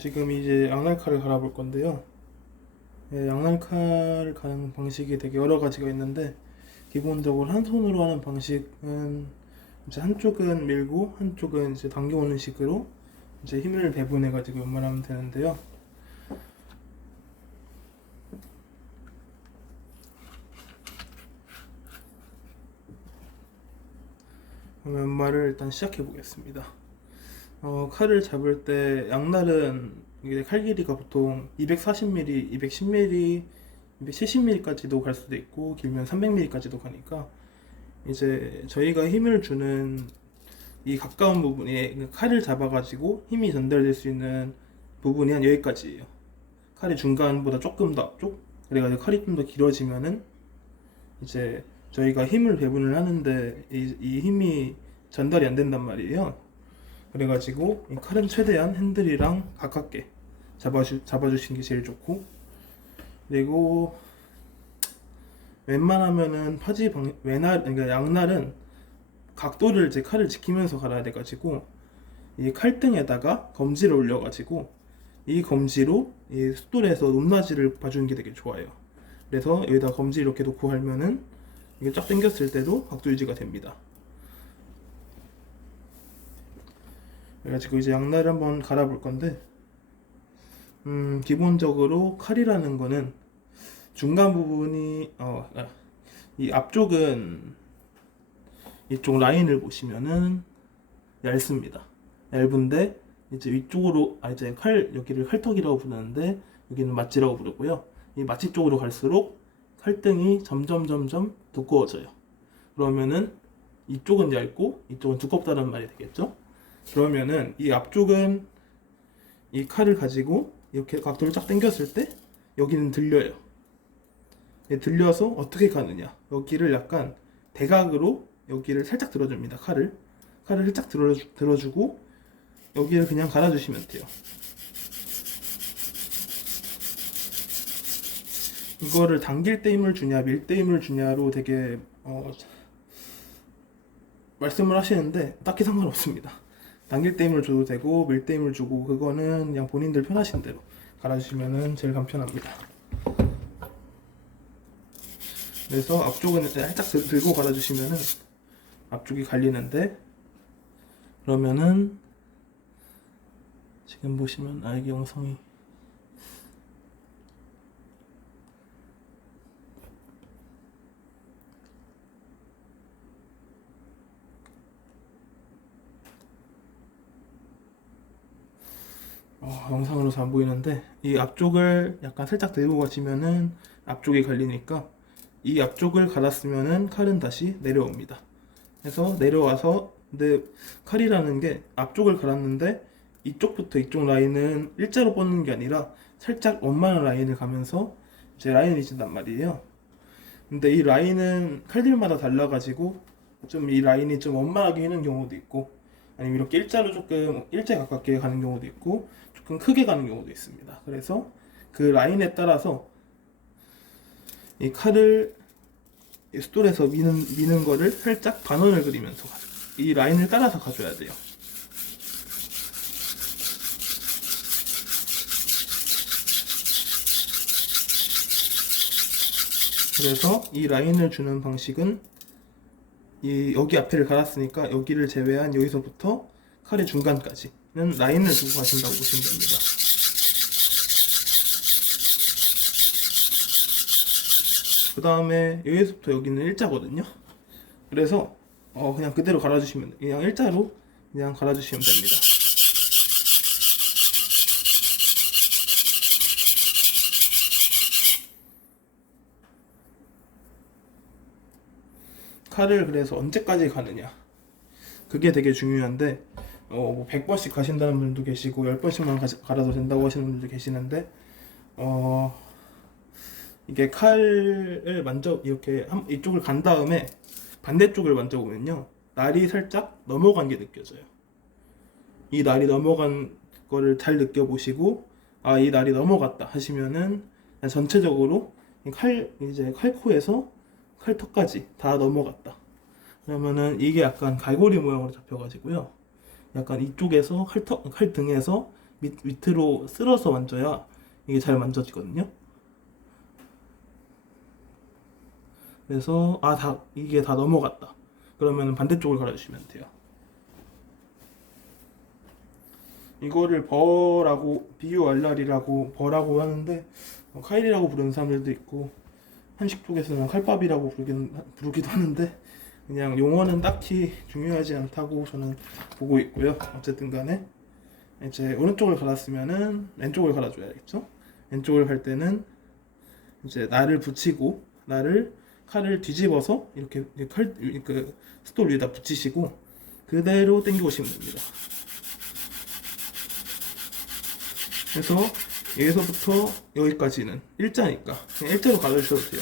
지금 이제 양날칼을 갈아볼 건데요. 양날칼 가는 방식이 되게 여러 가지가 있는데, 기본적으로 한 손으로 하는 방식은 이제 한쪽은 밀고 한쪽은 이제 당겨오는 식으로 이제 힘을 배분해 가지고 연말하면 되는데요. 그럼 연말을 일단 시작해 보겠습니다. 칼을 잡을 때 양날은 이게 칼 길이가 보통 240mm, 210mm, 270mm까지도 갈 수도 있고 길면 300mm까지도 가니까 이제 저희가 힘을 주는 이 가까운 부분에 칼을 잡아가지고 힘이 전달될 수 있는 부분이 한 여기까지예요. 칼이 중간보다 조금 더 앞쪽, 그래가지고 칼이 좀 더 길어지면은 이제 저희가 힘을 배분을 하는데 이 힘이 전달이 안 된단 말이에요. 그래가지고 이 칼은 최대한 핸들이랑 가깝게 잡아주시는 게 제일 좋고, 그리고 웬만하면은 그러니까 양날은 각도를 이제 칼을 지키면서 갈아야 돼가지고 이 칼등에다가 검지를 올려가지고 이 검지로 이 숫돌에서 높낮이를 봐주는 게 되게 좋아요. 그래서 여기다 검지 이렇게 놓고 하면은 이게 쫙 당겼을 때도 각도 유지가 됩니다. 그래가지고 이제 양날을 한번 갈아볼 건데, 기본적으로 칼이라는 거는 중간 부분이 이 앞쪽은 이쪽 라인을 보시면은 얇습니다. 얇은데 이제 위쪽으로 이제 여기를 칼턱이라고 부르는데 여기는 맞지라고 부르고요. 이 맞지 쪽으로 갈수록 칼등이 점점 두꺼워져요. 그러면은 이쪽은 얇고 이쪽은 두껍다는 말이 되겠죠. 그러면은 이 앞쪽은 이 칼을 가지고 이렇게 각도를 쫙 당겼을 때 여기는 들려요. 들려서 어떻게 가느냐, 여기를 약간 대각으로 여기를 살짝 들어줍니다. 칼을 살짝 들어주고 여기를 그냥 갈아주시면 돼요. 이거를 당길 때 힘을 주냐 밀 때 힘을 주냐로 되게 말씀을 하시는데 딱히 상관없습니다. 당길 때 힘을 줘도 되고 밀 때 힘을 주고, 그거는 그냥 본인들 편하신 대로 갈아주시면 제일 간편합니다. 그래서 앞쪽은 살짝 들고 갈아주시면은 앞쪽이 갈리는데, 그러면은 지금 보시면 이게 영상이 영상으로서 안 보이는데, 이 앞쪽을 약간 살짝 들고 가시면은 앞쪽이 갈리니까 이 앞쪽을 갈았으면은 칼은 다시 내려옵니다. 그래서 내려와서, 근데 칼이라는 게 앞쪽을 갈았는데 이쪽부터 이쪽 라인은 일자로 뻗는 게 아니라 살짝 원만한 라인을 가면서 이제 라인이 진단 말이에요. 근데 이 라인은 칼들마다 달라가지고 좀 이 라인이 좀 원만하게 있는 경우도 있고, 아니면 이렇게 일자로 조금 일자에 가깝게 가는 경우도 있고 조금 크게 가는 경우도 있습니다. 그래서 그 라인에 따라서 이 칼을 숫돌에서 미는 거를 살짝 반원을 그리면서 이 라인을 따라서 가줘야 돼요. 그래서 이 라인을 주는 방식은 여기 앞에를 갈았으니까 여기를 제외한 여기서부터 칼의 중간까지는 라인을 두고 가신다고 보시면 됩니다. 그 다음에 여기서부터 여기는 일자거든요. 그래서 그냥 그대로 갈아주시면, 그냥 일자로 그냥 갈아주시면 됩니다. 칼을 그래서 언제까지 가느냐, 그게 되게 중요한데, 뭐 100번씩 가신다는 분도 계시고 10번씩만 갈아도 된다고 하시는 분들도 계시는데, 이게 칼을 이렇게 이쪽을 간 다음에 반대쪽을 만져보면요, 날이 살짝 넘어간 게 느껴져요. 이 날이 넘어간 거를 잘 느껴보시고, 이 날이 넘어갔다 하시면은 전체적으로 이제 칼코에서 칼턱까지 다 넘어갔다. 그러면은 이게 약간 갈고리 모양으로 잡혀가지고요, 약간 이쪽에서 칼등에서 밑으로 쓸어서 만져야 이게 잘 만져지거든요. 그래서 이게 다 넘어갔다. 그러면 반대쪽을 갈아주시면 돼요. 이거를 버라고 BURR이라고 버라고 하는데 칼이라고 부르는 사람들도 있고 한식 쪽에서는 칼밥이라고 부르기도 하는데 그냥 용어는 딱히 중요하지 않다고 저는 보고 있고요. 어쨌든 간에 이제 오른쪽을 갈았으면은 왼쪽을 갈아줘야겠죠. 왼쪽을 갈 때는 이제 날을 붙이고 칼을 뒤집어서 이렇게 스톨 위에다 붙이시고 그대로 당겨 오시면 됩니다. 그래서 여기서부터 여기까지는 일자니까 그냥 일자로 갈아주셔도 돼요.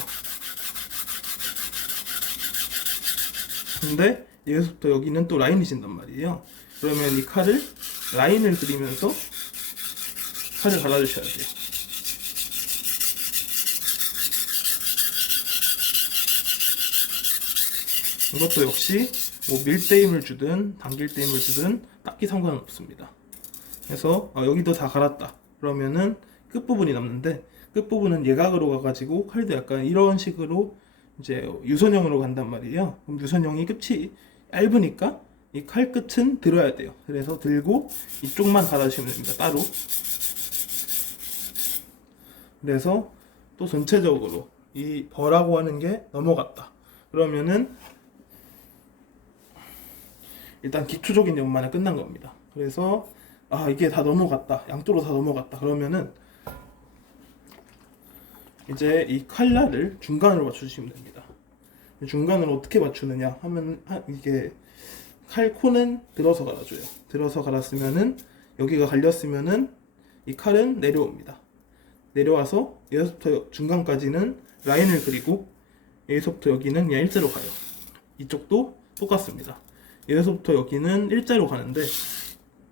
근데 여기서부터 여기는 또 라인이 진단 말이에요. 그러면 이 칼을 라인을 그리면서 칼을 갈아주셔야 돼요. 이것도 역시 뭐 밀대 힘을 주든 당길 때 힘을 주든 딱히 상관은 없습니다. 그래서 여기도 다 갈았다. 그러면은 끝부분이 남는데 끝부분은 예각으로 가가지고 칼도 약간 이런 식으로 이제 유선형으로 간단 말이에요. 그럼 유선형이 끝이 얇으니까 이 칼 끝은 들어야 돼요. 그래서 들고 이쪽만 갈아주시면 됩니다. 따로. 그래서 또 전체적으로 이 버라고 하는 게 넘어갔다. 그러면은 일단 기초적인 연만은 끝난 겁니다. 그래서 이게 다 넘어갔다. 양쪽으로 다 넘어갔다. 그러면은 이제 이 칼날을 중간으로 맞춰주시면 됩니다. 중간으로 어떻게 맞추느냐 하면 이게 칼 코는 들어서 갈아줘요. 들어서 갈았으면은 여기가 갈렸으면은 이 칼은 내려옵니다. 내려와서 여기서부터 중간까지는 라인을 그리고 여기서부터 여기는 그냥 일자로 가요. 이쪽도 똑같습니다. 여기서부터 여기는 일자로 가는데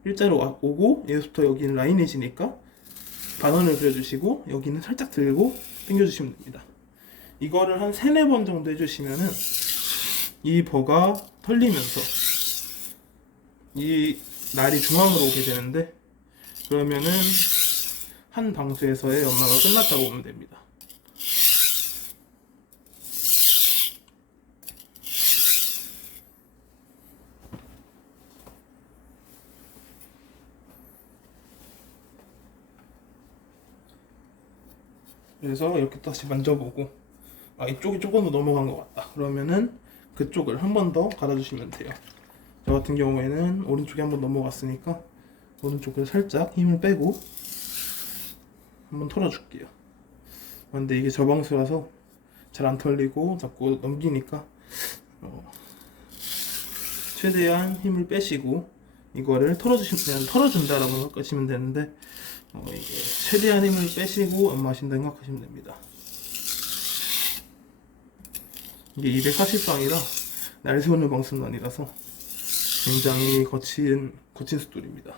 일자로 오고 여기서부터 여기는 라인이 지니까 반원을 그려주시고 여기는 살짝 들고 당겨주시면 됩니다. 이거를 한 3, 4번 정도 해주시면은 이 버가 털리면서 이 날이 중앙으로 오게 되는데 그러면은 한 방수에서의 연마가 끝났다고 보면 됩니다. 그래서 이렇게 다시 만져보고 이쪽이 조금 더 넘어간 것 같다. 그러면은 그쪽을 한 번 더 갈아주시면 돼요. 저 같은 경우에는 오른쪽에 한 번 넘어갔으니까 오른쪽을 살짝 힘을 빼고 한번 털어줄게요. 근데 이게 저방수라서 잘 안 털리고 자꾸 넘기니까 최대한 힘을 빼시고 이거를 털어준다라고 생각하시면 되는데 이게 최대한 힘을 빼시고 연마하신다 생각하시면 됩니다. 이게 240방이라 날 세우는 방수는 아니라서 굉장히 거친 스툴입니다.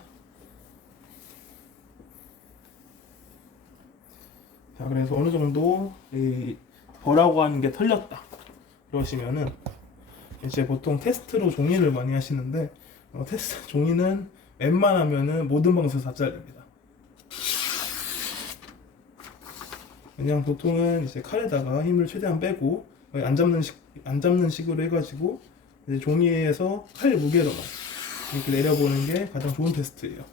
자, 그래서 어느 정도 이 버라고 하는 게 털렸다 그러시면은 이제 보통 테스트로 종이를 많이 하시는데 테스트 종이는 웬만하면은 모든 방수에서 다 잘립니다. 그냥 보통은 이제 칼에다가 힘을 최대한 빼고 안 잡는 식으로 해가지고 이제 종이에서 칼 무게로만 이렇게 내려보는 게 가장 좋은 테스트예요.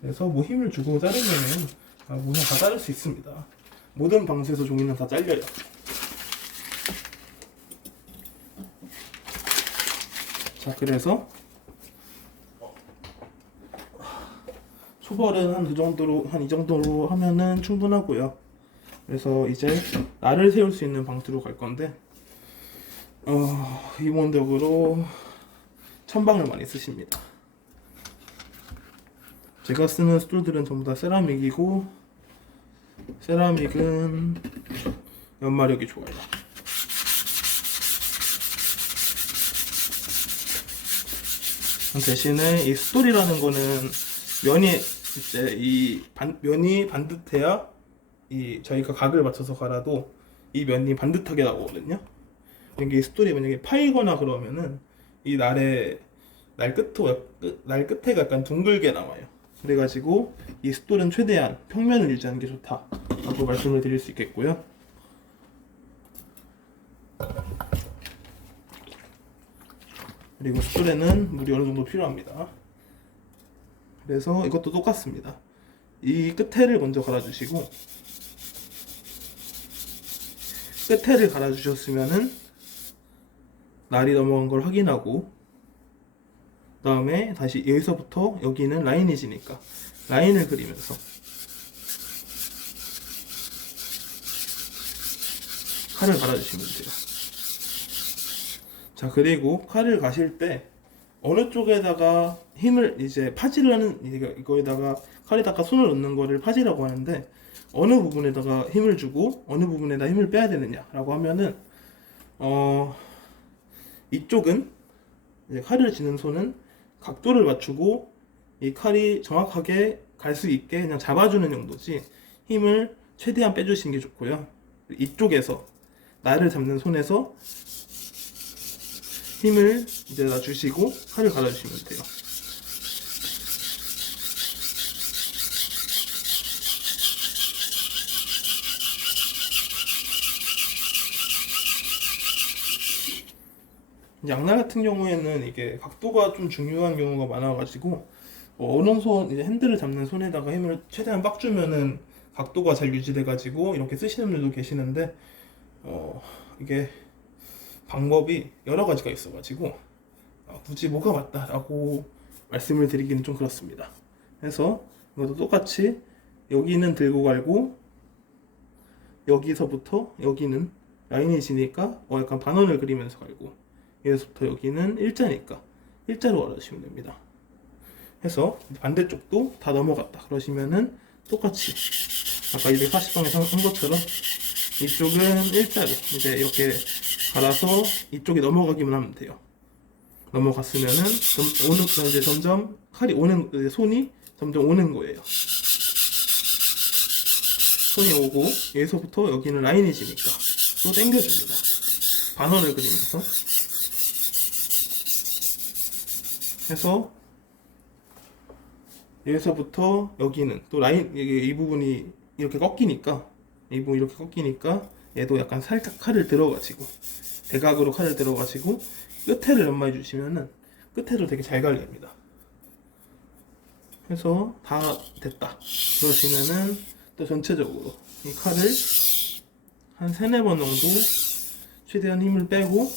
그래서 뭐 힘을 주고 자르면은 그냥 다 자를 수 있습니다. 모든 방수에서 종이는 다 잘려요. 자, 그래서 초벌은 한 이 정도로 하면은 충분하고요. 그래서 이제 날을 세울 수 있는 방수로 갈 건데 기본적으로 천방을 많이 쓰십니다. 제가 쓰는 스툴들은 전부 다 세라믹이고 세라믹은 연마력이 좋아요. 대신에 이 스툴이라는 거는 면이 반듯해야 저희가 각을 맞춰서 갈아도 이 면이 반듯하게 나오거든요. 이게 스툴이 만약에 파이거나 그러면은 이 날 끝에가 약간 둥글게 나와요. 그래가지고 이 숫돌은 최대한 평면을 유지하는 게 좋다라고 말씀을 드릴 수 있겠고요. 그리고 숫돌에는 물이 어느 정도 필요합니다. 그래서 이것도 똑같습니다. 이 끝에를 먼저 갈아주시고, 끝에를 갈아주셨으면은 날이 넘어간 걸 확인하고, 그 다음에 다시 여기서부터 여기는 라인이 지니까 라인을 그리면서 칼을 갈아주시면 돼요. 자, 그리고 칼을 가실 때 어느 쪽에다가 힘을 이제 파지를 하는, 이거에다가 칼에다가 손을 넣는 거를 파지라고 하는데, 어느 부분에다가 힘을 주고 어느 부분에다 힘을 빼야 되느냐라고 하면은 이쪽은 이제 칼을 쥐는 손은 각도를 맞추고 이 칼이 정확하게 갈 수 있게 그냥 잡아주는 용도지 힘을 최대한 빼주시는 게 좋고요. 이쪽에서 날을 잡는 손에서 힘을 이제 놔주시고 칼을 갈아주시면 돼요. 양날 같은 경우에는 이게 각도가 좀 중요한 경우가 많아가지고 오른손 이제 핸들을 잡는 손에다가 힘을 최대한 빡 주면은 각도가 잘 유지돼가지고 이렇게 쓰시는 분들도 계시는데 이게 방법이 여러 가지가 있어가지고 굳이 뭐가 맞다라고 말씀을 드리기는 좀 그렇습니다. 그래서 이것도 똑같이 여기는 들고 갈고 여기서부터 여기는 라인이 지니까 약간 반원을 그리면서 갈고 여기서부터 여기는 일자니까 일자로 갈아주시면 됩니다. 해서 반대쪽도 다 넘어갔다 그러시면은 똑같이 아까 240방에서 한 것처럼 이쪽은 일자로 이제 이렇게 갈아서 이쪽이 넘어가기만 하면 돼요. 넘어갔으면은 이제 점점 칼이 오는, 손이 점점 오는 거예요. 손이 오고 여기서부터 여기는 라인이 지니까 또 당겨줍니다. 반원을 그리면서 해서 여기서부터 여기는 또 라인, 이 부분이 이렇게 꺾이니까 이 부분이 이렇게 꺾이니까 얘도 약간 살짝 칼을 들어가지고 대각으로 칼을 들어가지고 끝에를 연마해 주시면은 끝에도 되게 잘 갈립니다. 해서 다 됐다 그러시면은 또 전체적으로 이 칼을 한 3-4번 정도 최대한 힘을 빼고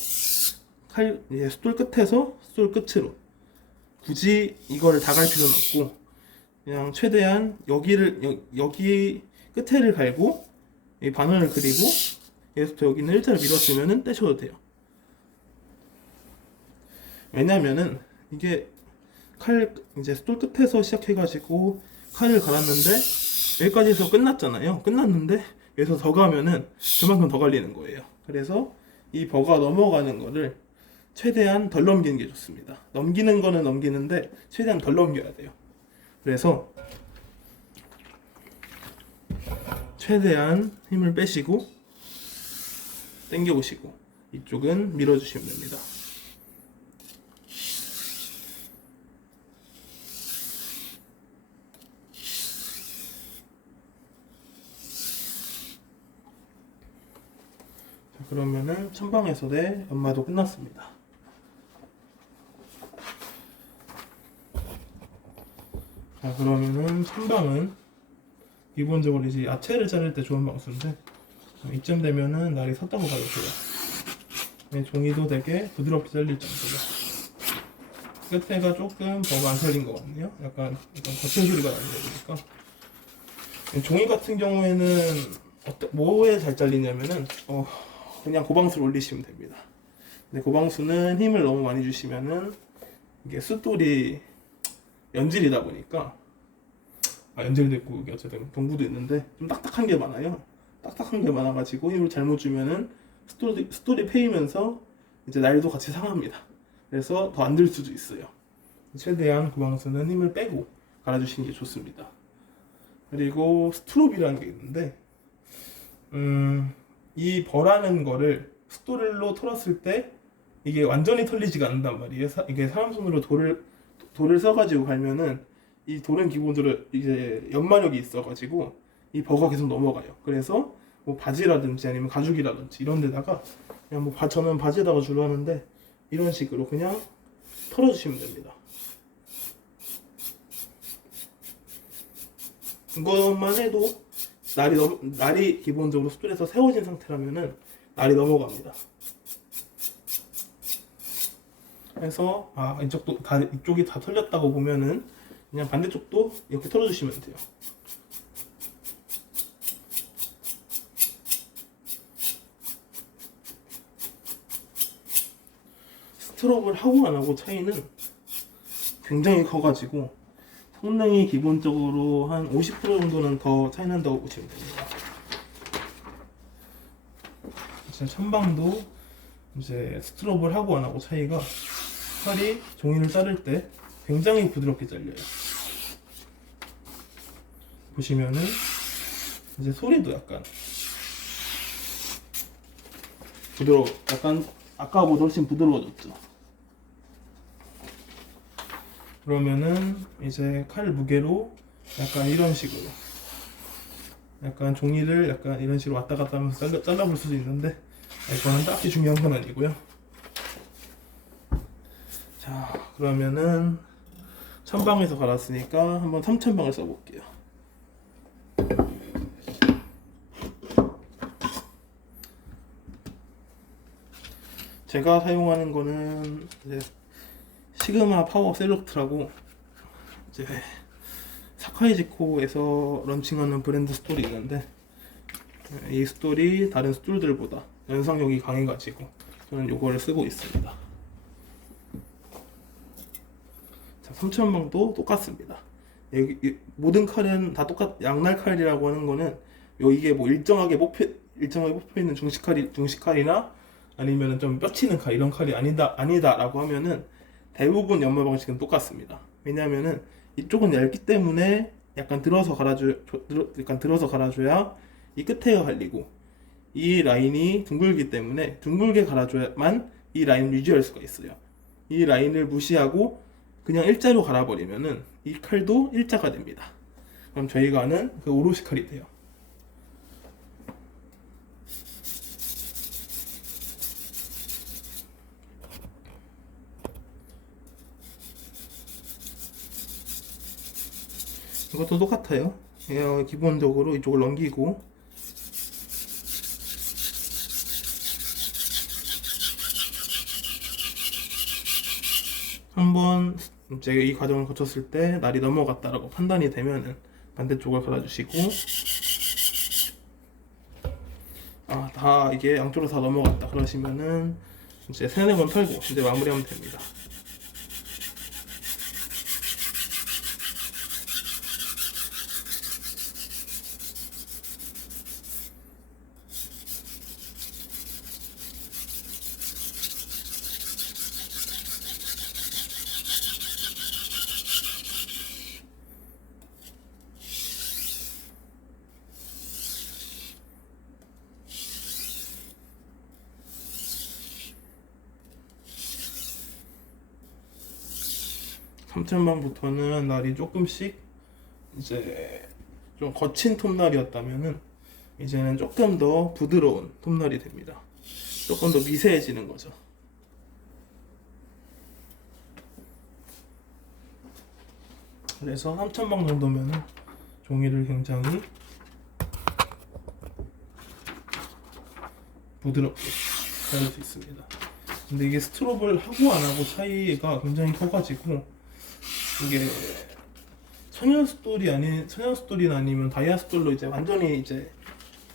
칼 이제 숫돌 끝에서 숫돌 끝으로 굳이 이거를 다 갈 필요는 없고 그냥 최대한 여기 끝에를 갈고 이 반원을 그리고 여기서부터 여기는 일자로 밀었으면은 떼셔도 돼요. 왜냐면은 이게 칼 이제 숫돌 끝에서 시작해가지고 칼을 갈았는데 여기까지 해서 끝났잖아요. 끝났는데 여기서 더 가면은 그만큼 더 갈리는 거예요. 그래서 이 버가 넘어가는 거를 최대한 덜 넘기는 게 좋습니다. 넘기는 거는 넘기는데 최대한 덜 넘겨야 돼요. 그래서 최대한 힘을 빼시고 당겨 보시고 이쪽은 밀어주시면 됩니다. 자, 그러면은 천방에서의 연마도 끝났습니다. 자, 그러면은 천방은 기본적으로 이제 야채를 자를 때 좋은 방수인데 이쯤 되면은 날이 섰다고 봐도 돼요. 네, 종이도 되게 부드럽게 잘릴 정도로 끝에가 조금 버가 안 살린 것 같네요. 약간 거친 소리가 나는 거 보니까 종이 같은 경우에는 뭐에 잘 잘리냐면은 그냥 고방수를 올리시면 됩니다. 근데 고방수는 힘을 너무 많이 주시면은 이게 숫돌이 연질이다 보니까 연질도 있고 이게 어쨌든 경부도 있는데 좀 딱딱한 게 많아요. 딱딱한 게 많아가지고 힘을 잘못 주면은 숫돌이 패이면서 이제 날도 같이 상합니다. 그래서 더 안 들 수도 있어요. 최대한 고방수는 힘을 빼고 갈아주시는 게 좋습니다. 그리고 스트롭이라는 게 있는데 이 버라는 거를 숫돌로 털었을 때 이게 완전히 털리지가 않는단 말이에요. 이게 사람 손으로 돌을 써가지고 갈면은 이 돌은 기본적으로 이제 연마력이 있어가지고 이 버가 계속 넘어가요. 그래서 뭐 바지라든지 아니면 가죽이라든지 이런 데다가 그냥 뭐 저는 바지에다가 주로 하는데 이런 식으로 그냥 털어주시면 됩니다. 이것만 해도 날이 기본적으로 숫돌에서 세워진 상태라면은 날이 넘어갑니다. 그래서 이쪽이 다 털렸다고 보면은 그냥 반대쪽도 이렇게 털어주시면 돼요. 스트롭을 하고 안 하고 차이는 굉장히 커가지고 성능이 기본적으로 한 50% 정도는 더 차이 난다고 보시면 됩니다. 이제 천방도 이제 스트롭을 하고 안 하고 차이가 칼이 종이를 자를 때 굉장히 부드럽게 잘려요. 보시면은 이제 소리도 약간 약간 아까보다 훨씬 부드러워졌죠. 그러면은 이제 칼 무게로 약간 이런 식으로 약간 종이를 약간 이런 식으로 왔다 갔다 하면서 잘라볼 수도 있는데 이거는 딱히 중요한 건 아니고요. 자, 그러면은 1000방에서 갈았으니까 한번 3000방을 써볼게요. 제가 사용하는 거는 이제 시그마 파워 셀렉트라고 이제 사카이지코에서 런칭하는 브랜드 스톨이 있는데 이 스톨이 다른 스톨들보다 연상력이 강해가지고 저는 이거를 쓰고 있습니다. 자, 3000방도 똑같습니다. 모든 칼은 다 양날 칼이라고 하는 거는 이게 뭐 일정하게 뽑혀 있는 중식칼이나 아니면은 좀 뼈치는 칼 이런 칼이 아니다라고 하면은 대부분 연마 방식은 똑같습니다. 왜냐하면은 이쪽은 얇기 때문에 약간 들어서 갈아줘야 이 끝에가 갈리고 이 라인이 둥글기 때문에 둥글게 갈아줘야만 이 라인을 유지할 수가 있어요. 이 라인을 무시하고 그냥 일자로 갈아버리면은 이 칼도 일자가 됩니다. 그럼 저희가 아는 그 오롯이 칼이 돼요. 이것도 똑같아요. 기본적으로 이쪽을 넘기고 한번 이제 이 과정을 거쳤을 때 날이 넘어갔다라고 판단이 되면은 반대쪽을 갈아주시고 다 이게 양쪽으로 다 넘어갔다 그러시면은 이제 3-4번 털고 이제 마무리하면 됩니다. 삼천방부터는 날이 조금씩 이제 좀 거친 톱날이었다면은 이제는 조금 더 부드러운 톱날이 됩니다. 조금 더 미세해지는 거죠. 그래서 3000방 정도면은 종이를 굉장히 부드럽게 자를 수 있습니다. 근데 이게 스트롭을 하고 안 하고 차이가 굉장히 커가지고 이게 천연 스톨이나 아니면 다이아 스톨로 이제 완전히 이제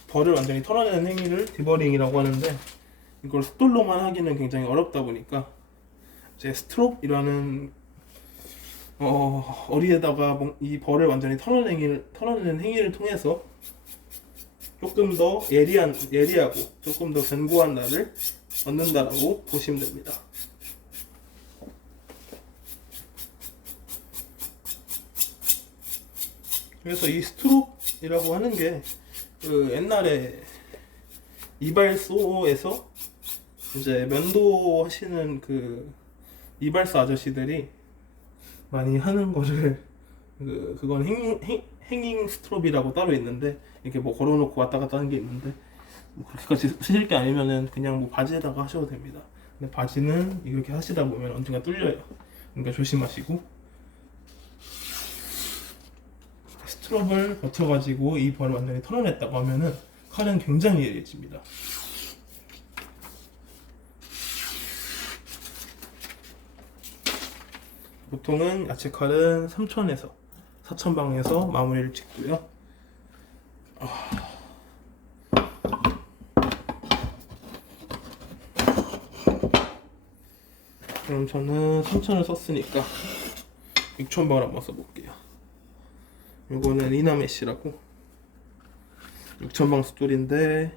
벌을 완전히 털어내는 행위를 디버링이라고 하는데 이걸 스톨로만 하기는 굉장히 어렵다 보니까 이제 스트롭이라는 어리에다가 이 벌을 완전히 털어내는 행위를 통해서 조금 더 예리하고 조금 더 견고한 날을 얻는다라고 보시면 됩니다. 그래서 이 스트롭이라고 하는 게 그 옛날에 이발소에서 이제 면도 하시는 그 이발사 아저씨들이 많이 하는 거를 그건 행잉 스트롭이라고 따로 있는데 이렇게 뭐 걸어놓고 왔다 갔다 하는 게 있는데 뭐 그렇게까지 쓰실 게 아니면은 그냥 뭐 바지에다가 하셔도 됩니다. 근데 바지는 이렇게 하시다 보면 언젠가 뚫려요. 그러니까 조심하시고 스트롭을 거쳐가지고 이 벌을 완전히 털어냈다고 하면은 칼은 굉장히 예리해집니다. 보통은 야채칼은 3,000에서 4,000방에서 마무리를 짓고요. 그럼 저는 3,000을 썼으니까 6,000방을 한번 써볼게요. 이거는 이나메시라고 6,000방 스토리인데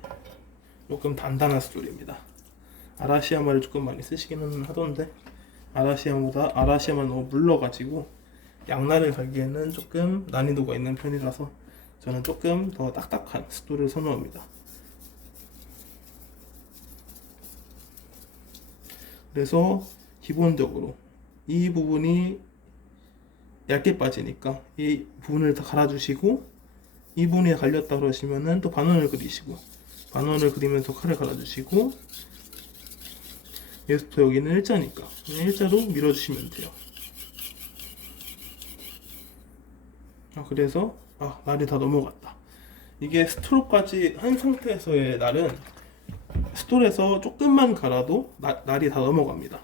조금 단단한 스토리입니다. 아라시야마를 조금 많이 쓰시기는 하던데 아라시야만 너무 물러가지고 양날을 갈기에는 조금 난이도가 있는 편이라서 저는 조금 더 딱딱한 스토리를 선호합니다. 그래서 기본적으로 이 부분이 얇게 빠지니까 이 부분을 다 갈아주시고 이 부분이 갈렸다 그러시면은 또 반원을 그리시고 반원을 그리면서 칼을 갈아주시고 얘부터 여기는 일자니까 그냥 일자로 밀어주시면 돼요. 그래서 날이 다 넘어갔다. 이게 스트로까지 한 상태에서의 날은 스톨에서 조금만 갈아도 날이 다 넘어갑니다.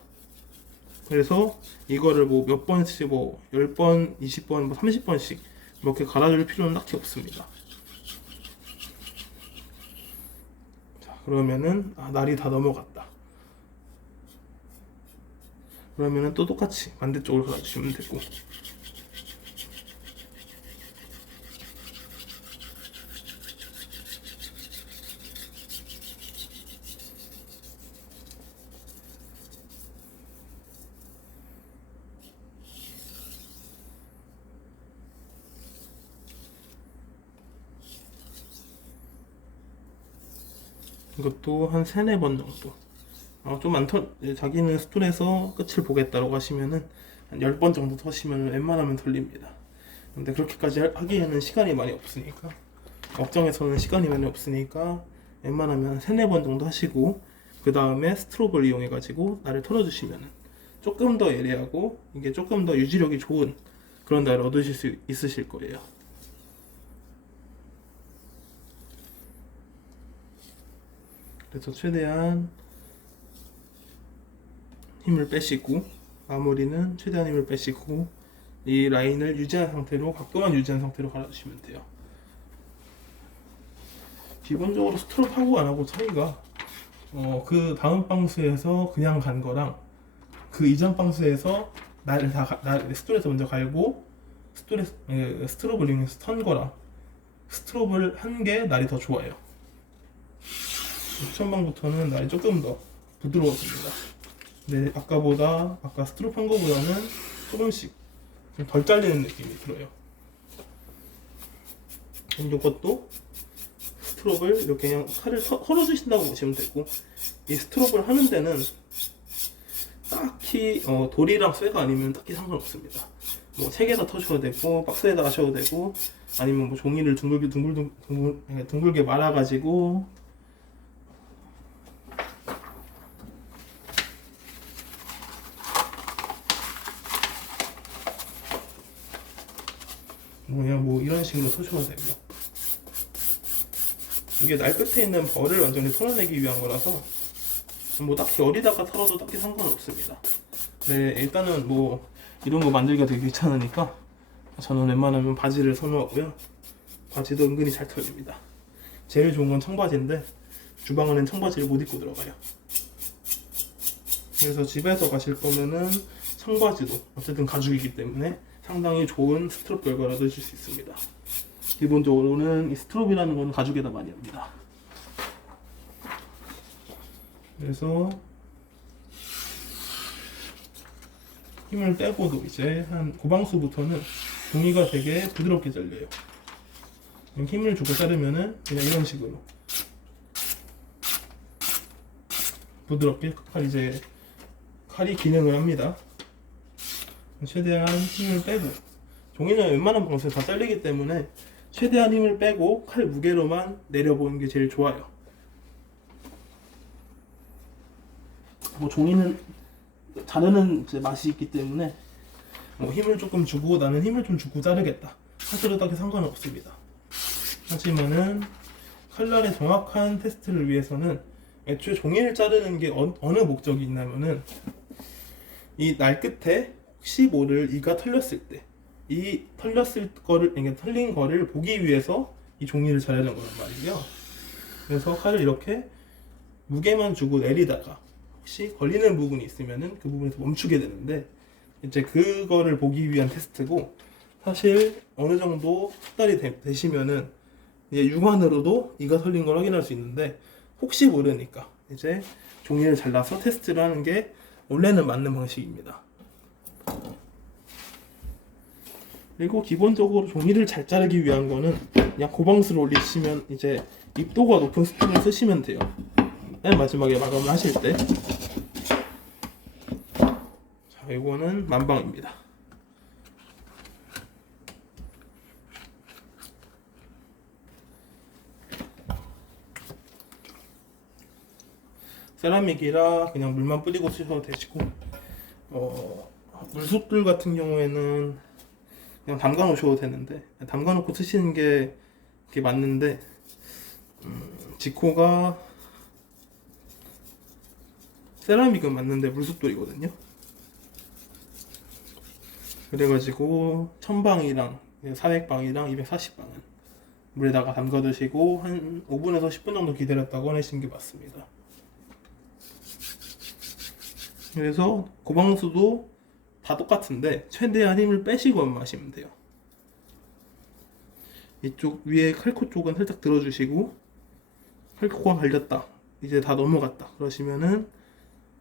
그래서 이거를 뭐 몇 번씩 뭐 10번, 20번, 뭐 30번씩 이렇게 갈아줄 필요는 딱히 없습니다. 자, 그러면은 날이 다 넘어갔다. 그러면은 또 똑같이 반대쪽을 갈아주시면 되고 이것도 한 3, 4번 정도 좀 안 자기는 스톨에서 끝을 보겠다고 하시면은 한 10번 정도 터시면 웬만하면 털립니다. 근데 그렇게까지 하기에는 시간이 많이 없으니까 업장에서는 시간이 많이 없으니까 웬만하면 3, 4번 정도 하시고 그 다음에 스트롭을 이용해 가지고 날을 털어주시면 조금 더 예리하고 이게 조금 더 유지력이 좋은 그런 날을 얻으실 수 있으실 거예요. 그래서 최대한 힘을 빼시고 마무리는 최대한 힘을 빼시고 이 라인을 유지한 상태로 각도만 유지한 상태로 갈아주시면 돼요. 기본적으로 스트롭 하고 안 하고 차이가 그 다음 방수에서 그냥 간 거랑 그 이전 방수에서 스트롭에서 먼저 갈고 스트롭을 이용해서 턴 거랑 스트롭을 한 게 날이 더 좋아요. 6,000방부터는 날이 조금 더 부드러워집니다. 근데 아까 스트롭 한 거보다는 조금씩 좀 덜 잘리는 느낌이 들어요. 이것도 스트롭을 이렇게 그냥 칼을 털어주신다고 보시면 되고 이 스트롭을 하는 데는 딱히 돌이랑 쇠가 아니면 딱히 상관없습니다. 뭐 3개 다 터셔도 되고 박스에다 하셔도 되고 아니면 뭐 종이를 둥글게 말아가지고 그냥 뭐 이런 식으로 터셔도 되고요. 이게 날 끝에 있는 벌을 완전히 털어내기 위한 거라서 뭐 딱히 어디다가 털어도 딱히 상관없습니다. 네, 일단은 뭐 이런 거 만들기가 되게 귀찮으니까 저는 웬만하면 바지를 선호하고요. 바지도 은근히 잘 털립니다. 제일 좋은 건 청바지인데 주방에는 청바지를 못 입고 들어가요. 그래서 집에서 가실 거면은 청바지도 어쨌든 가죽이기 때문에 상당히 좋은 스트롭 결과를 얻으실 수 있습니다. 기본적으로는 이 스트롭이라는 건 가죽에다 많이 합니다. 그래서 힘을 빼고도 이제 한 고방수부터는 종이가 되게 부드럽게 잘려요. 힘을 주고 자르면은 그냥 이런 식으로 부드럽게 칼이 기능을 합니다. 최대한 힘을 빼고 종이는 웬만한 방식을 다 잘리기 때문에 최대한 힘을 빼고 칼 무게로만 내려보는 게 제일 좋아요. 뭐 종이는 자르는 이제 맛이 있기 때문에 뭐 힘을 조금 주고 나는 힘을 좀 주고 자르겠다 하셔도 딱히 상관은 없습니다. 하지만은 칼날의 정확한 테스트를 위해서는 애초에 종이를 자르는 게 어느 목적이 있냐면은 이 날 끝에 혹시 모를 이가 털렸을 때 이 털렸을 거를, 그러니까 털린 거를 보기 위해서 이 종이를 자르는 거란 말이에요. 그래서 칼을 이렇게 무게만 주고 내리다가 혹시 걸리는 부분이 있으면은 그 부분에서 멈추게 되는데, 이제 그거를 보기 위한 테스트고, 사실 어느 정도 숙달이 되시면은 이제 육안으로도 이가 털린 걸 확인할 수 있는데, 혹시 모르니까 이제 종이를 잘라서 테스트를 하는 게 원래는 맞는 방식입니다. 그리고 기본적으로 종이를 잘 자르기 위한 거는 그냥 고방수를 올리시면 이제 입도가 높은 스푼을 쓰시면 돼요. 맨 마지막에 마감을 하실 때. 자, 이거는 만방입니다. 세라믹이라 그냥 물만 뿌리고 쓰셔도 되시고, 물솥들 같은 경우에는 그냥 담가 놓으셔도 되는데, 담가 놓고 쓰시는 게 그게 맞는데, 지코가 세라믹은 맞는데 물솥돌이거든요. 그래가지고 1000방이랑 400방이랑 240방은 물에다가 담가 두시고 한 5분에서 10분 정도 기다렸다 꺼내시는 게 맞습니다. 그래서 고방수도 다 똑같은데 최대한 힘을 빼시고 마시면 돼요. 이쪽 위에 칼코 쪽은 살짝 들어주시고, 칼코가 갈렸다, 이제 다 넘어갔다 그러시면은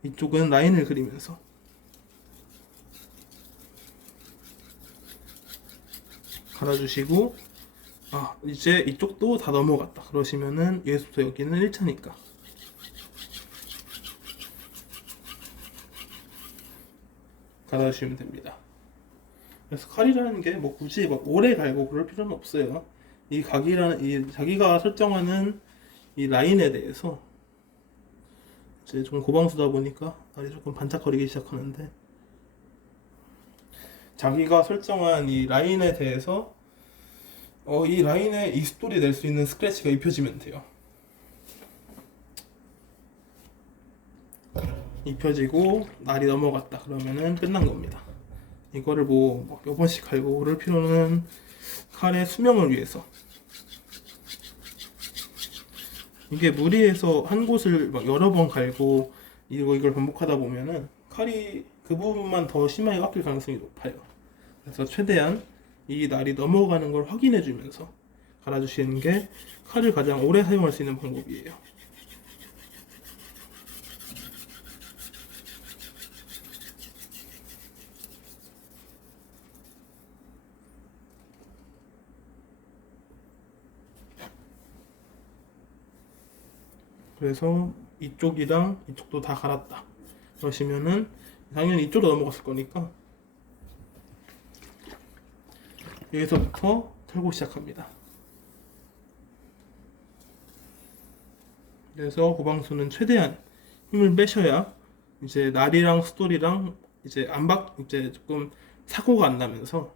이쪽은 라인을 그리면서 갈아주시고, 이제 이쪽도 다 넘어갔다 그러시면은 여기서부터 여기는 1차니까 갈아주시면 됩니다. 그래서 칼이라는 게 뭐 굳이 막 오래 갈고 그럴 필요는 없어요. 이 각이라는, 이 자기가 설정하는 이 라인에 대해서 이제 좀 고방수다 보니까 날이 조금 반짝거리기 시작하는데, 자기가 설정한 이 라인에 대해서 이 라인에 이 스토리 낼 수 있는 스크래치가 입혀지면 돼요. 입혀지고 날이 넘어갔다 그러면은 끝난 겁니다. 이거를 뭐 몇 번씩 갈고 그럴 필요는 칼의 수명을 위해서. 이게 무리해서 한 곳을 막 여러 번 갈고 이걸 반복하다 보면은 칼이 그 부분만 더 심하게 깎일 가능성이 높아요. 그래서 최대한 이 날이 넘어가는 걸 확인해 주면서 갈아주시는 게 칼을 가장 오래 사용할 수 있는 방법이에요. 그래서 이쪽이랑 이쪽도 다 갈았다 그러시면은 당연히 이쪽으로 넘어갔을 거니까 여기서부터 털고 시작합니다. 그래서 고방수는 최대한 힘을 빼셔야 이제 날이랑 스토리랑 이제 이제 조금 사고가 안 나면서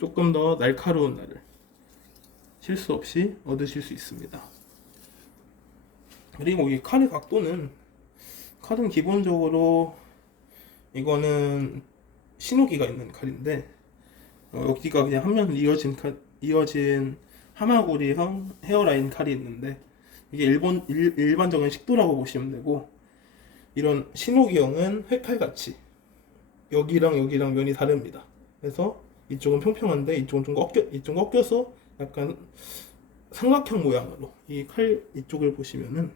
조금 더 날카로운 날을 실수 없이 얻으실 수 있습니다. 그리고 이 칼의 각도는, 칼은 기본적으로 이거는 신호기가 있는 칼인데, 여기가 그냥 한 면 이어진 하마구리형 헤어라인 칼이 있는데, 이게 일반적인 식도라고 보시면 되고, 이런 신호기형은 회칼같이 여기랑 여기랑 면이 다릅니다. 그래서 이쪽은 평평한데 이쪽은 좀 꺾여서 약간 삼각형 모양으로, 이 칼 이쪽을 보시면은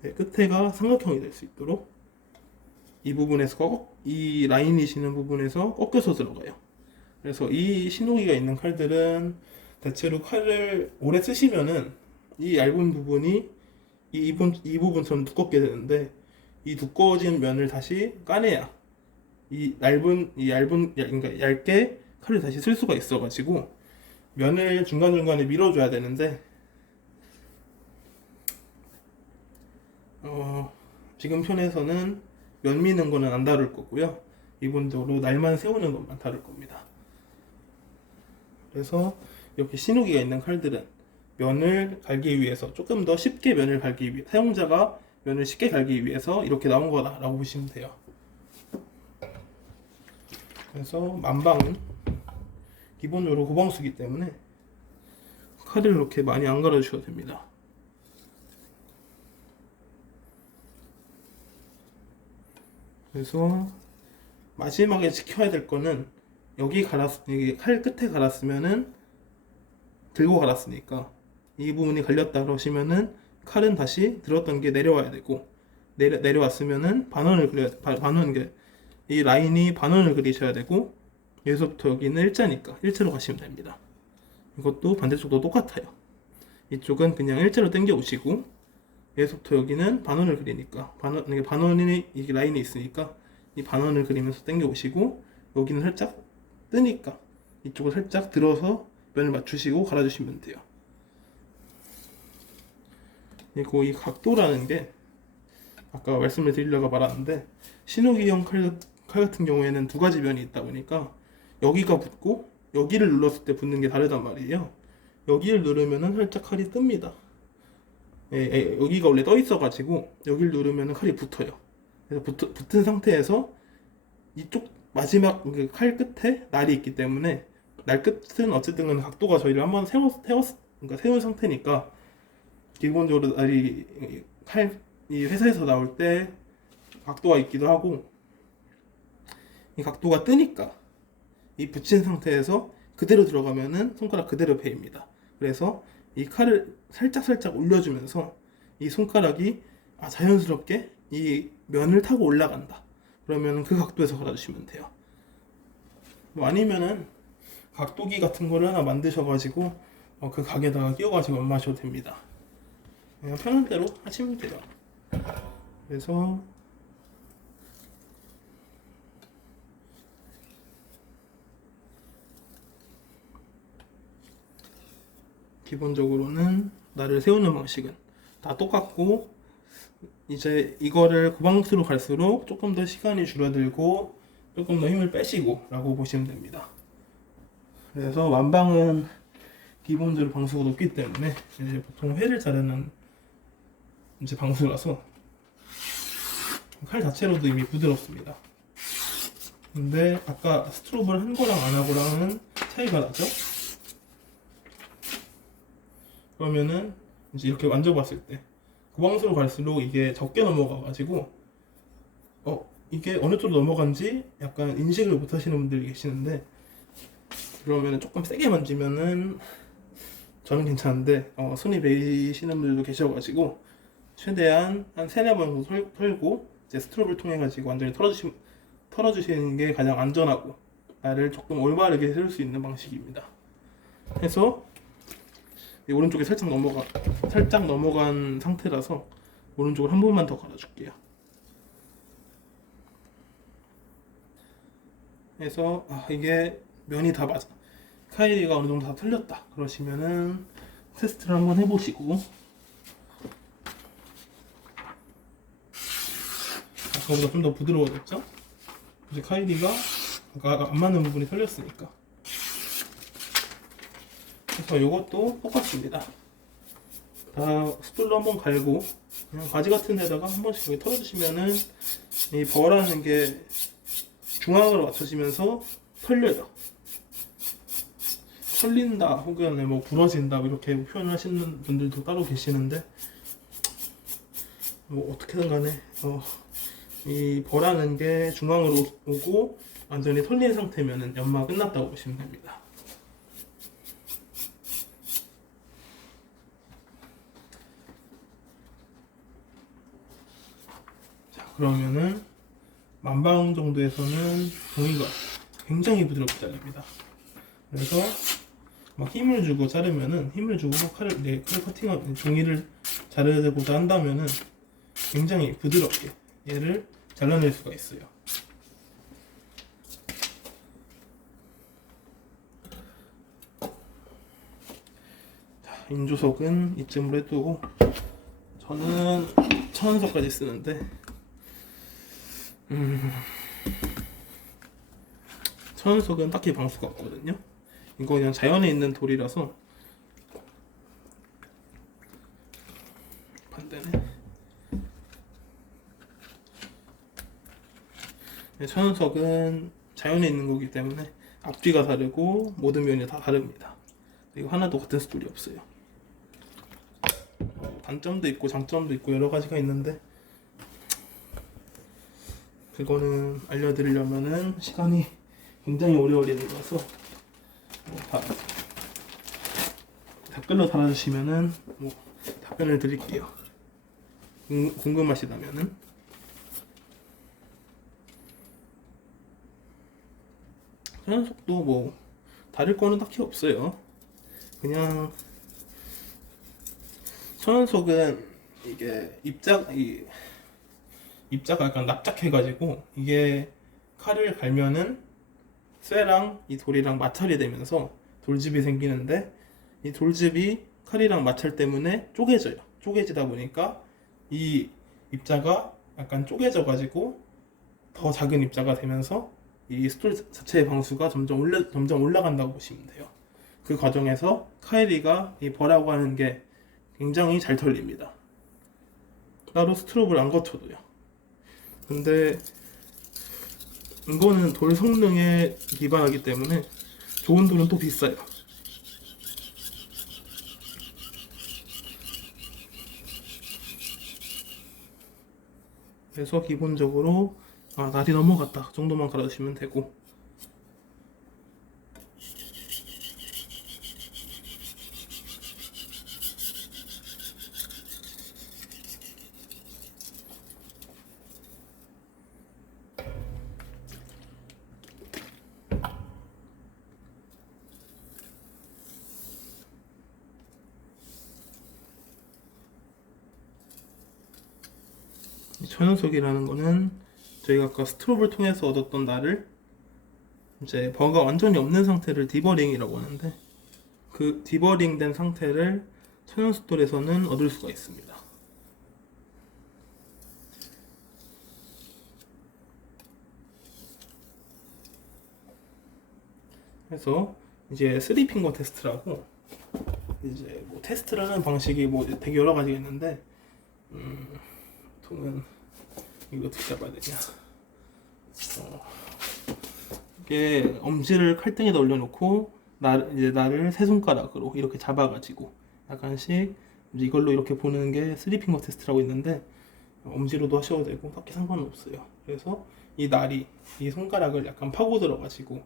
끝에가 삼각형이 될 수 있도록 이 부분에서 이 라인이시는 부분에서 꺾여서 들어가요. 그래서 이 신호기가 있는 칼들은 대체로 칼을 오래 쓰시면은 이 얇은 부분이 이 부분처럼 두껍게 되는데, 이 두꺼워진 면을 다시 까내야 그러니까 얇게 칼을 다시 쓸 수가 있어가지고 면을 중간중간에 밀어줘야 되는데, 지금 편에서는 면 미는 거는 안 다룰 거고요. 기본적으로 날만 세우는 것만 다룰 겁니다. 그래서 이렇게 신호기가 있는 칼들은 면을 갈기 위해서, 조금 더 쉽게 면을 갈기 위해, 사용자가 면을 쉽게 갈기 위해서 이렇게 나온 거다라고 보시면 돼요. 그래서 만방은 기본적으로 고방수기 때문에 칼을 이렇게 많이 안 갈아주셔도 됩니다. 그래서 마지막에 지켜야 될 거는, 여기 칼 끝에 갈았으면은, 들고 갈았으니까 이 부분이 갈렸다 그러시면은 칼은 다시 들었던 게 내려와야 되고, 내려왔으면은 이 라인이 반원을 그리셔야 되고, 여기서부터 여기는 일자니까 일자로 가시면 됩니다. 이것도 반대쪽도 똑같아요. 이쪽은 그냥 일자로 당겨 오시고, 여기서부터 여기는 반원을 그리니까 반원이 이게 라인이 있으니까 이 반원을 그리면서 당겨 오시고, 여기는 살짝 뜨니까 이쪽을 살짝 들어서 면을 맞추시고 갈아주시면 돼요. 그리고 이 각도라는 게 아까 말씀을 드리려고 말았는데, 신호기형 칼 같은 경우에는 두 가지 면이 있다 보니까 여기가 붙고 여기를 눌렀을 때 붙는 게 다르단 말이에요. 여기를 누르면은 살짝 칼이 뜹니다. 여기가 원래 떠 있어가지고 여기를 누르면은 칼이 붙어요. 그래서 붙은 상태에서 이쪽 마지막 칼 끝에 날이 있기 때문에, 날 끝은 어쨌든 각도가 저희를 한번 그러니까 세운 상태니까, 기본적으로 날이 이 회사에서 나올 때 각도가 있기도 하고, 이 각도가 뜨니까 이 붙인 상태에서 그대로 들어가면은 손가락 그대로 베입니다. 그래서 이 칼을 살짝 올려주면서 이 손가락이 자연스럽게 이 면을 타고 올라간다. 그러면 그 각도에서 갈아주시면 돼요. 뭐 아니면은 각도기 같은 거를 하나 만드셔가지고 그 각에다가 끼워가지고 연마하셔도 됩니다. 그냥 편한 대로 하시면 돼요. 그래서 기본적으로는 날을 세우는 방식은 다 똑같고, 이제 이거를 고방수로 갈수록 조금 더 시간이 줄어들고 조금 더 힘을 빼시고 라고 보시면 됩니다. 그래서 완방은 기본적으로 방수가 높기 때문에 이제 보통 회를 자르는 이제 방수라서 칼 자체로도 이미 부드럽습니다. 근데 아까 스트로브를 한 거랑 안 하고랑은 차이가 나죠? 그러면은 이제 이렇게 만져봤을 때 고방수로 갈수록 이게 적게 넘어가가지고 이게 어느 쪽으로 넘어간지 약간 인식을 못 하시는 분들이 계시는데, 그러면은 조금 세게 만지면은 저는 괜찮은데 손이 베이시는 분들도 계셔가지고, 최대한 한 3-4번 정도 털고 이제 스트로브를 통해 가지고 완전히 털어주시는 게 가장 안전하고 나를 조금 올바르게 쓸 수 있는 방식입니다. 해서 오른쪽에 살짝 넘어간 상태라서 오른쪽을 한 번만 더 갈아줄게요. 해서 이게 면이 다 맞아, 카이리가 어느 정도 다 틀렸다 그러시면은 테스트를 한번 해보시고, 아까보다 좀 더 부드러워졌죠? 이제 카이리가 아까 안 맞는 부분이 틀렸으니까. 그래서 이것도 똑같습니다. 다 스툴로 한번 갈고 그냥 바지 같은 데다가 한 번씩 여기 털어주시면은 이 버라는 게 중앙으로 맞춰지면서 털려요. 털린다 혹은 뭐 부러진다 이렇게 표현을 하시는 분들도 따로 계시는데, 뭐 어떻게든 간에 이 버라는 게 중앙으로 오고 완전히 털린 상태면은 연마가 끝났다고 보시면 됩니다. 자, 그러면은 만방 정도에서는 종이가 굉장히 부드럽게 잘립니다. 그래서 막 힘을 주고 자르면은 힘을 주고 칼을 커팅한 종이를 자르고자 한다면은 굉장히 부드럽게 얘를 잘라낼 수가 있어요. 자, 인조석은 이쯤으로 해두고 저는 천연석까지 쓰는데 천연석은 딱히 방수가 없거든요. 이거 그냥 자연에 있는 돌이라서 반대네. 천연석은 자연에 있는 거기 때문에 앞뒤가 다르고 모든 면이 다 다릅니다. 이거 하나도 같은 스토리 없어요. 단점도 있고 장점도 있고 여러 가지가 있는데 그거는 알려드리려면은 시간이 굉장히 오래 걸리는 거라서 댓글로 달아주시면은 답변을 드릴게요. 궁금하시다면은. 천연석도 다를 거는 딱히 없어요. 그냥 천연석은 이게 입자가 약간 납작해가지고 이게 칼을 갈면은 쇠랑 이 돌이랑 마찰이 되면서 돌집이 생기는데 이 돌집이 칼이랑 마찰 때문에 쪼개져요. 쪼개지다 보니까 이 입자가 약간 쪼개져가지고 더 작은 입자가 되면서 이 스토리 자체의 방수가 점점 올라간다고 보시면 돼요. 그 과정에서 카이리가 이 버라고 하는 게 굉장히 잘 털립니다. 따로 스트롭을 안 거쳐도요. 근데 이거는 돌 성능에 기반하기 때문에 좋은 돌은 또 비싸요. 그래서 기본적으로 날이 넘어갔다 정도만 갈아주시면 되고, 천연석이라는 거는 저희가 아까 스트롭을 통해서 얻었던 날을 이제 버가 완전히 없는 상태를 디버링이라고 하는데, 그 디버링 된 상태를 천연숫돌에서는 얻을 수가 있습니다. 그래서 이제 3핑거 테스트라고, 이제 테스트를 하는 방식이 되게 여러 가지가 있는데, 보통은 이거 어떻게 잡아야 되냐. 이게 엄지를 칼등에다 올려놓고 이제 나를 세 손가락으로 이렇게 잡아가지고 약간씩 이걸로 이렇게 보는 게 3핑거 테스트라고 있는데, 엄지로도 하셔도 되고 딱히 상관은 없어요. 그래서 이 손가락을 약간 파고 들어가지고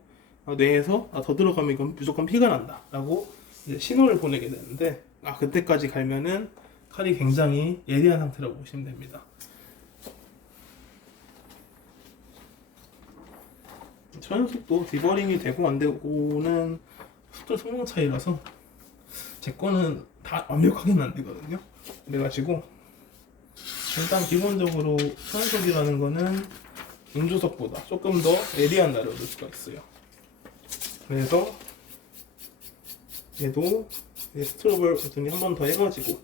뇌에서 더 들어가면 이건 무조건 피가 난다 라고 이제 신호를 보내게 되는데, 그때까지 갈면은 칼이 굉장히 예리한 상태라고 보시면 됩니다. 천연석도 디버링이 되고 안 되고는 숫돌 성능 차이라서 제 거는 다 완벽하게는 안 되거든요. 그래가지고 일단 기본적으로 천연석이라는 거는 인조석보다 조금 더 예리한 날을 얻을 수가 있어요. 그래서 얘도 스트롭을 한 번 더 해가지고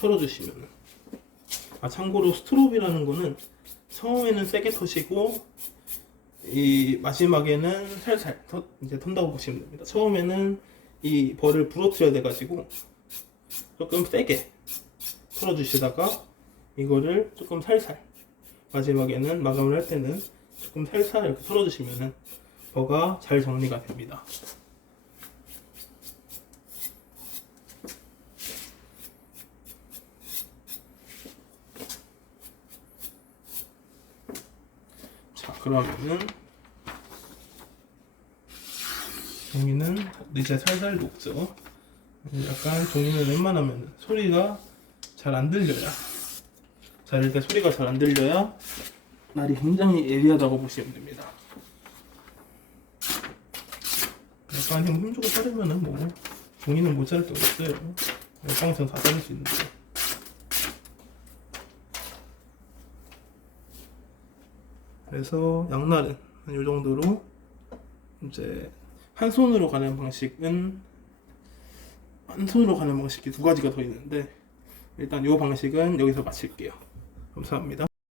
털어주시면, 참고로 스트롭이라는 거는 처음에는 세게 터시고 이 마지막에는 살살 이제 턴다고 보시면 됩니다. 처음에는 이 벌을 부러뜨려야 돼가지고 조금 세게 털어주시다가 이거를 조금 살살, 마지막에는 마감을 할 때는 조금 살살 이렇게 털어주시면은 버가 잘 정리가 됩니다. 자, 그러면은 종이는 이제 살살 녹죠. 약간 종이는 웬만하면 소리가 잘 안 들려야, 자를 때 소리가 잘 안 들려야 날이 굉장히 예리하다고 보시면 됩니다. 약간 힘 주고 자르면은 뭐 종이는 못 자를 게 없어요. 빵선 다 자를 수 있는데. 그래서 양날은 이 정도로 이제 한 손으로 가는 방식이 두 가지가 더 있는데 일단 이 방식은 여기서 마칠게요. 감사합니다.